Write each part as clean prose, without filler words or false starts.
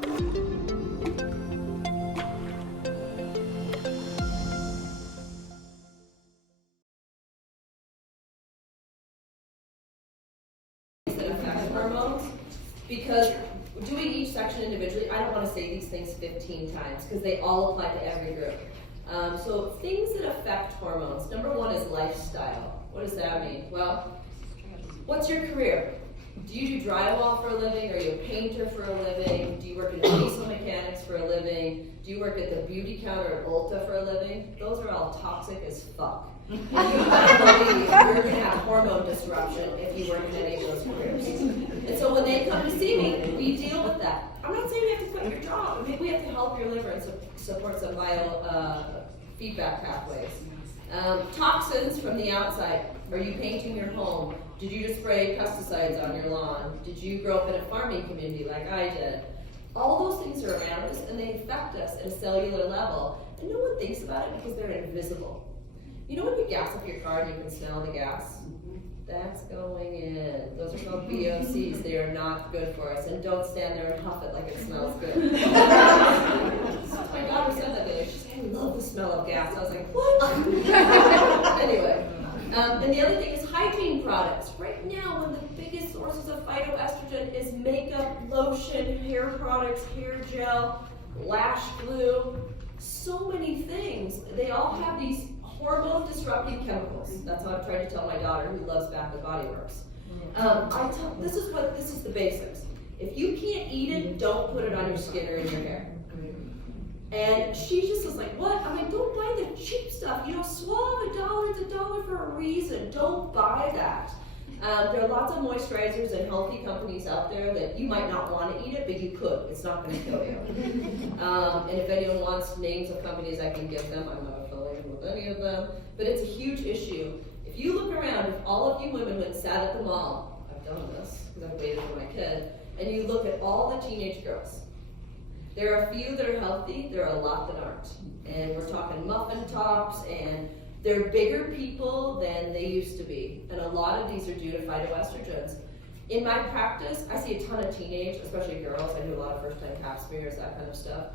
That affect hormones, because doing each section individually, I don't want to say these things 15 times because they all apply to every group. So things that affect hormones. Number one is lifestyle. What does that mean? Well, what's your career? Do you do drywall for a living? Are you a painter for a living? Do you work in diesel mechanics for a living? Do you work at the beauty counter at Ulta for a living? Those are all toxic as fuck. And you better believe you're going to have hormone disruption if you work in any of those careers. And so when they come to see me, we deal with that. I'm not saying you have to quit your job. I mean, we have to help your liver and support some feedback pathways. Toxins from the outside. Are you painting your home? Did you just spray pesticides on your lawn? Did you grow up in a farming community like I did? All those things are around us and they affect us at a cellular level. And no one thinks about it because they're invisible. You know when you gas up your car and you can smell the gas? That's going in. Those are called VOCs. They are not good for us. And don't stand there and huff it like it smells good. My daughter said that the other day. She said, I love the smell of gas. I was like, what? Anyway. And the other thing is hygiene products. Right now, one of the biggest sources of phytoestrogen is makeup, lotion, hair products, hair gel, lash glue, so many things. They all have these hormone disrupting chemicals. That's how I've tried to tell my daughter who loves Bath and Body Works. This is the basics. If you can't eat it, don't put it on your skin or in your hair. And she just was like, what? I'm like, don't buy the cheap stuff. You know, Suave, $1, it's $1 for a reason. Don't buy that. There are lots of moisturizers and healthy companies out there that you might not want to eat it, but you could. It's not going to kill you. And if anyone wants names of companies, I can give them. I'm not affiliated with any of them. But it's a huge issue. If you look around, if all of you women went and sat at the mall, I've done this because I've waited for my kid, and you look at all the teenage girls, there are a few that are healthy, there are a lot that aren't. And we're talking muffin tops, and they're bigger people than they used to be. And a lot of these are due to phytoestrogens. In my practice, I see a ton of teenage, especially girls. I do a lot of first-time pap smears, that kind of stuff.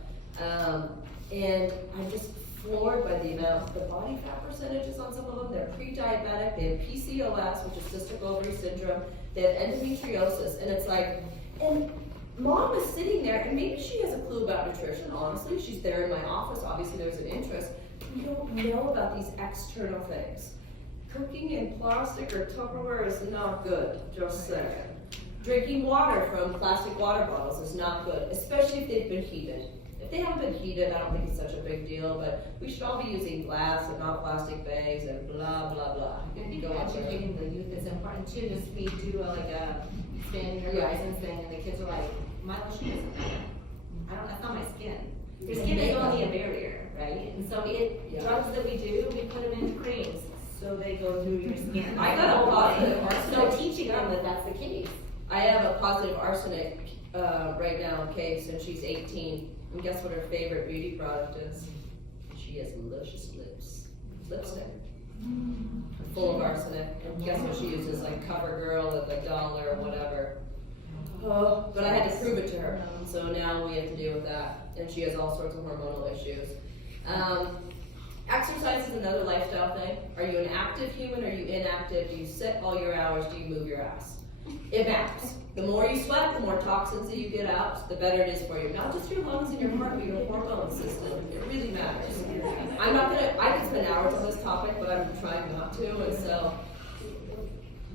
And I'm just floored by the amount. The body fat percentages on some of them, they're pre-diabetic, they have PCOS, which is cystic ovary syndrome, they have endometriosis, and it's like, and Mom is sitting there, and maybe she has a clue about nutrition, honestly. She's there in my office, obviously there's an interest. We don't know about these external things. Cooking in plastic or Tupperware is not good, just saying. Drinking water from plastic water bottles is not good, especially if they've been heated. If they haven't been heated, I don't think it's such a big deal, but we should all be using glass and not plastic bags and blah, blah, blah. I think educating the youth is important too. Just we do expanding your horizons thing, and the kids are like, my lotion doesn't matter. That's not my skin. Your skin is only a barrier, right? And so drugs that we do, we put them in creams so they go through your skin. I got a positive arsenic. So teaching them that that's the case. I have a positive arsenic right now case, and she's 18. And guess what her favorite beauty product is? She has luscious lips. Lipstick. Full of arsenic. And guess what she uses? Like CoverGirl at the dollar or whatever. Oh, but I had to prove it to her. So now we have to deal with that. And she has all sorts of hormonal issues. Exercise is another lifestyle thing. Are you an active human? Are you inactive? Do you sit all your hours? Do you move your ass? It matters. The more you sweat, the more toxins that you get out, the better it is for you. Not just your lungs and your heart, but your hormone system. It really matters. I could spend hours on this topic, but I'm trying not to. And so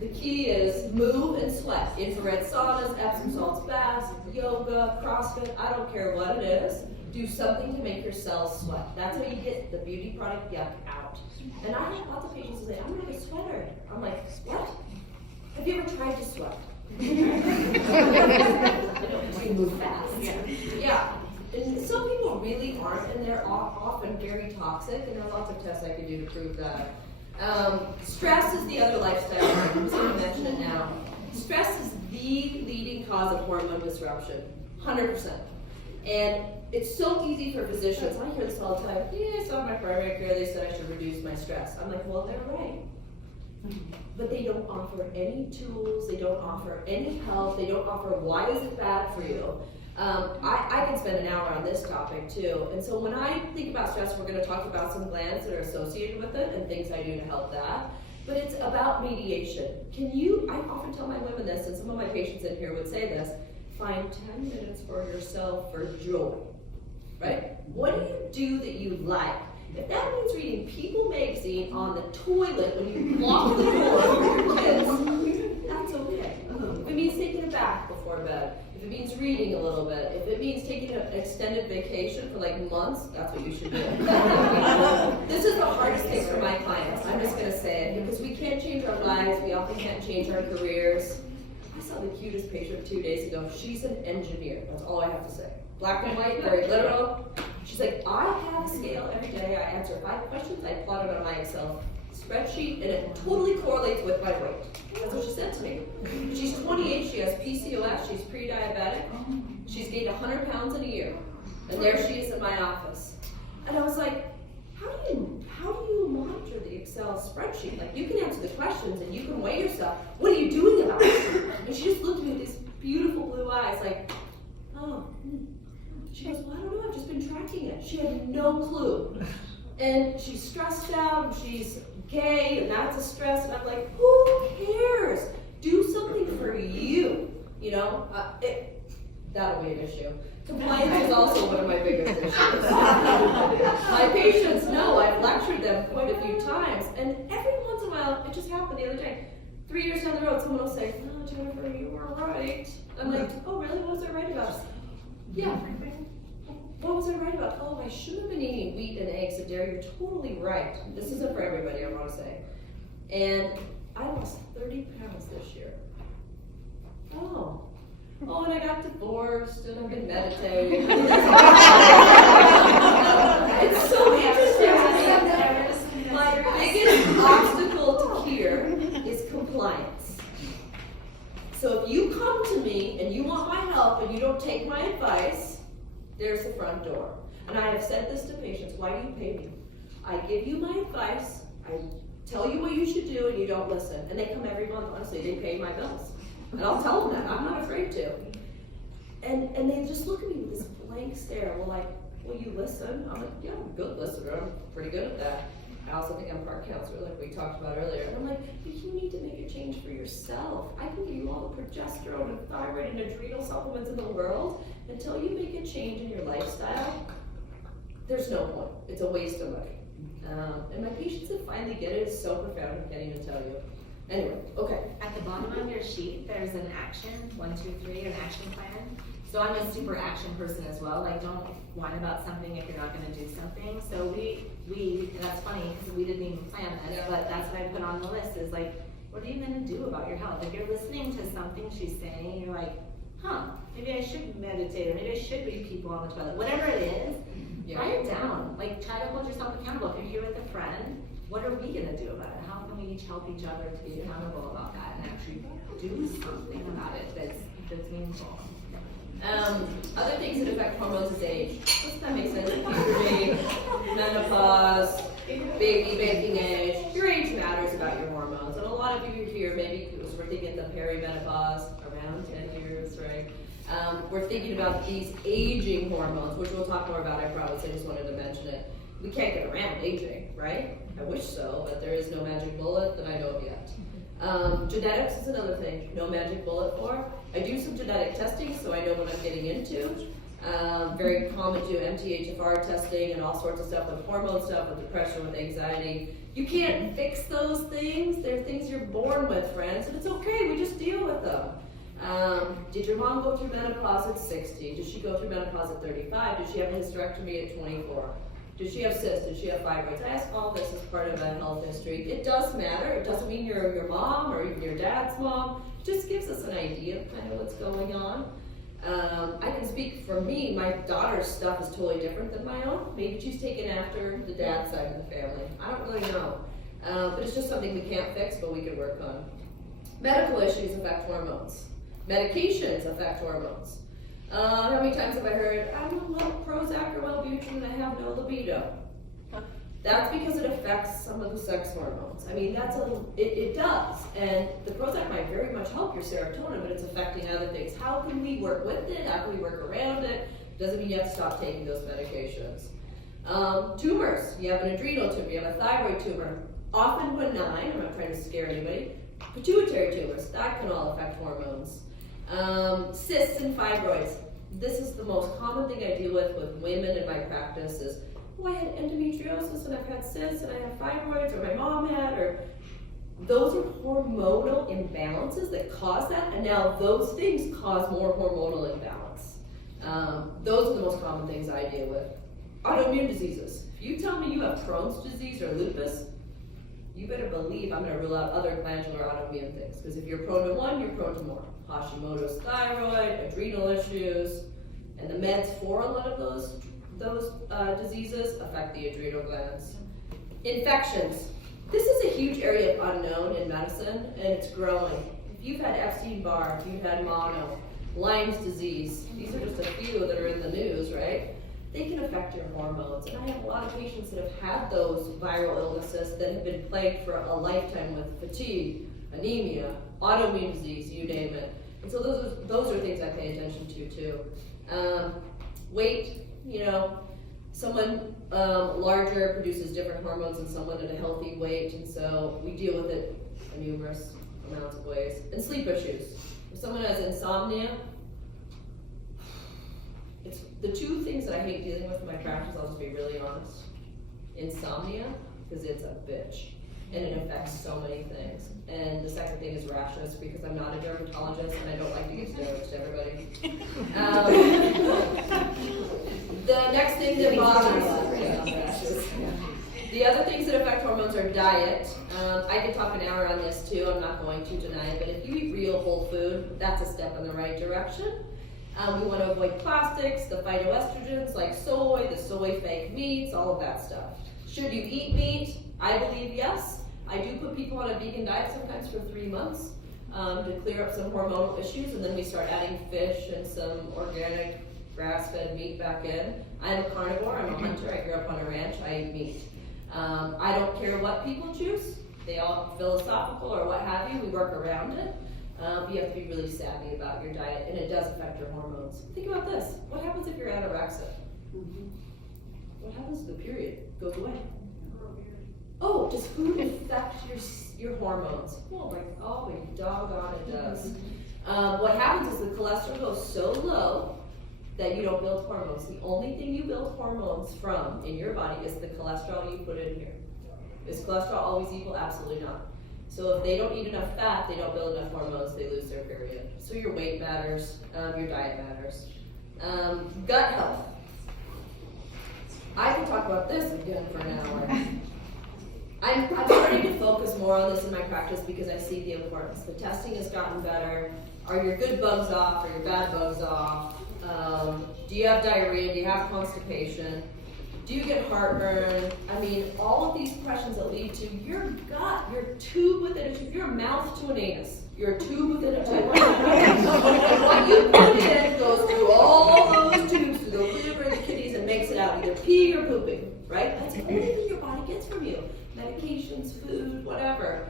the key is move and sweat. Infrared saunas, Epsom salts baths, yoga, CrossFit, I don't care what it is. Do something to make your cells sweat. That's how you get the beauty product yuck out. And I have lots of patients who say, I'm not a sweater. I'm like, what? Have you ever tried to sweat? You move fast. Yeah. And some people really aren't, and they're often very toxic, and there are lots of tests I could do to prove that. Stress is the other lifestyle. I'm just going to mention it now. Stress is the leading cause of hormone disruption, 100%. And it's so easy for physicians. I hear this all the time. Yeah, I saw my primary care. They said I should reduce my stress. I'm like, well, they're right. But they don't offer any tools. They don't offer any help. They don't offer why is it bad for you. I could spend an hour on this topic too. And so when I think about stress, we're gonna talk about some glands that are associated with it and things I do to help that. But it's about mediation. I often tell my women this, and some of my patients in here would say this, find 10 minutes for yourself for joy, right? What do you do that you like? If that means reading People magazine on the toilet when you lock the door for your kids, that's okay. If it means taking a bath before bed, if it means reading a little bit, if it means taking an extended vacation for like months, that's what you should do. This is the hardest thing for my clients. I'm just going to say it because we can't change our lives. We often can't change our careers. I saw the cutest patient 2 days ago. She's an engineer. That's all I have to say. Black and white, very literal. She's like, I have a scale every day. I answer 5 questions. I plot it on my Excel spreadsheet, and it totally correlates with my weight. That's what she said to me. She's 28. She has PCOS. She's pre-diabetic. She's gained 100 pounds in a year. And there she is in my office. And I was like, how do you monitor the Excel spreadsheet? Like, you can answer the questions and you can weigh yourself. What are you doing about it? And she just looked at me with these beautiful blue eyes, like, oh. She goes, well, I don't know, I've just been tracking it. She had no clue. And she's stressed out, and she's gay, and that's a stress. And I'm like, who cares? Do something for you. You know, that'll be an issue. Compliance is also one of my biggest issues. My patients know I've lectured them quite a few times, and every once in a while, it just happened the other day. 3 years down the road, someone will say, oh, Jennifer, you were right. I'm like, oh, really? What was I right about? Yeah. What was I right about? Oh, I should have been eating wheat and eggs and dairy. You're totally right. This isn't for everybody, I want to say. And I lost 30 pounds this year. Oh, and I got divorced, and I've been meditating. It's so interesting. My biggest obstacle to here is compliance. So if you come to me and you want my help and you don't take my advice, there's the front door. And I have said this to patients, why do you pay me? I give you my advice, I tell you what you should do, and you don't listen. And they come every month, honestly, they pay my bills. And I'll tell them that, I'm not afraid to. And they just look at me with this blank stare. Well, like, will you listen? I'm like, yeah, I'm a good listener, I'm pretty good at that. I also think I'm part counselor, like we talked about earlier. And I'm like, but you need to make a change for yourself. I can give you all the progesterone and thyroid and adrenal supplements in the world. Until you make a change in your lifestyle, there's no point. It's a waste of money. And my patients that finally get it is so profound, I can't even tell you. Anyway, okay. At the bottom of your sheet, there's an action, 1, 2, 3, an action plan. So I'm a super action person as well. Like, don't whine about something if you're not going to do something. So we, and that's funny because we didn't even plan this, but that's what I put on the list is like, what are you going to do about your health? If you're listening to something she's saying, you're like, maybe I should meditate, or maybe I should read People on the Toilet. Whatever it is, write it down. Like, try to hold yourself accountable. If you're here with a friend, what are we going to do about it? How can we each help each other to be accountable about that and actually do something about it that's meaningful? Other things that affect hormones is age. Doesn't that make sense? Puberty, menopause, baby making age. Your age matters about your hormones. And a lot of you here, maybe because we're thinking the perimenopause, around 10 years, right? We're thinking about these aging hormones, which we'll talk more about, I promise. I just wanted to mention it. We can't get around aging, right? I wish so, but there is no magic bullet that I know of yet. Genetics is another thing, no magic bullet for. I do some genetic testing, so I know what I'm getting into. Very common to do MTHFR testing and all sorts of stuff with hormone stuff, with depression, with anxiety. You can't fix those things. They're things you're born with, friends, and it's okay, we just deal with them. Did your mom go through menopause at 60? Did she go through menopause at 35? Did she have a hysterectomy at 24? Did she have cysts? Did she have fibroids? I ask all this as part of a health history. It does matter. It doesn't mean you're your mom or even your dad's mom. It just gives us an idea of kind of what's going on. I can speak for me. My daughter's stuff is totally different than my own. Maybe she's taken after the dad's side of the family. I don't really know. But it's just something we can't fix, but we can work on. Medical issues affect hormones. Medications affect hormones. How many times have I heard, I don't love Prozac or Wellbutrin and I have no libido? That's because it affects some of the sex hormones. I mean, it does. And the Prozac might very much help your serotonin, but it's affecting other things. How can we work with it? How can we work around it? Doesn't mean you have to stop taking those medications. Tumors, you have an adrenal tumor, you have a thyroid tumor, often benign, I'm not trying to scare anybody. Pituitary tumors, that can all affect hormones. Cysts and fibroids, this is the most common thing I deal with women in my practice is, oh, I had endometriosis and I've had cysts and I have fibroids, or my mom had, or those are hormonal imbalances that cause that, and now those things cause more hormonal imbalance. Those are the most common things I deal with. Autoimmune diseases. If you tell me you have Crohn's disease or lupus, you better believe I'm going to rule out other glandular autoimmune things, because if you're prone to one, you're prone to more. Hashimoto's thyroid, adrenal issues, and the meds for a lot of those diseases affect the adrenal glands. Infections. This is a huge area of unknown in medicine, and it's growing. If you've had Epstein-Barr, if you've had mono, Lyme's disease, these are just a few that are in the news, right? They can affect your hormones. And I have a lot of patients that have had those viral illnesses that have been plagued for a lifetime with fatigue, anemia, autoimmune disease, you name it. And so those are things I pay attention to too. Weight, someone larger produces different hormones than someone at a healthy weight, and so we deal with it in numerous amounts of ways. And sleep issues. If someone has insomnia, it's the two things that I hate dealing with in my practice, I'll just be really honest. Insomnia, because it's a bitch, and it affects so many things. And the second thing is rashes, because I'm not a dermatologist and I don't like to give steroids to everybody. The next thing that bothers the other things that affect hormones are diet. I could talk an hour on this too, I'm not going to tonight, but if you eat real whole food, that's a step in the right direction. We want to avoid plastics, the phytoestrogens like soy, the soy fake meats, all of that stuff. Should you eat meat? I believe yes. I do put people on a vegan diet sometimes for 3 months to clear up some hormonal issues, and then we start adding fish and some organic grass-fed meat back in. I'm a carnivore, I'm a hunter, I grew up on a ranch, I eat meat. I don't care what people choose, they all philosophical or what have you, we work around it. You have to be really savvy about your diet, and it does affect your hormones. Think about this, what happens if you're anorexic? What happens to the period? It goes away. Oh, does food affect your hormones? Well, my doggone it does. What happens is the cholesterol goes so low that you don't build hormones. The only thing you build hormones from in your body is the cholesterol you put in here. Is cholesterol always equal? Absolutely not. So if they don't eat enough fat, they don't build enough hormones, they lose their period. So your weight matters, your diet matters. Gut health. I can talk about this again for an hour. I'm starting to focus more on this in my practice because I see the importance. The testing has gotten better. Are your good bugs off? Are your bad bugs off? Do you have diarrhea? Do you have constipation? Do you get heartburn? I mean, all of these questions that lead to your gut, your tube within a tube, your mouth to an anus, your tube within a tube. And what you put in goes through all those tubes, through the liver and the kidneys, and makes it out, either pee or pooping, right? That's the only thing your body gets from you. Medications, food, whatever.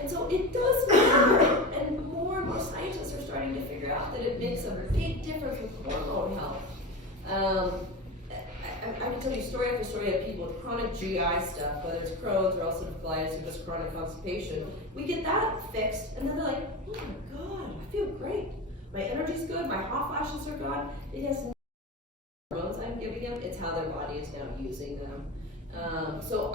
And so it does matter. And more scientists are starting to figure out that it makes a big difference with hormone health. I can tell you story after story of people with chronic GI stuff, whether it's Crohn's or ulcerative colitis or just chronic constipation. We get that fixed, and then they're like, oh my God, I feel great. My energy's good, my hot flashes are gone. It has no hormones I'm giving them, it's how their body is now using them. So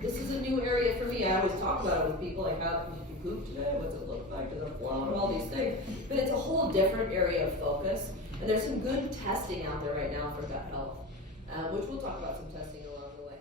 this is a new area for me. I always talk about it with people, like, how did you poop today? What's it look like? Does it flow? All these things. But it's a whole different area of focus. And there's some good testing out there right now for gut health, which we'll talk about some testing along the way.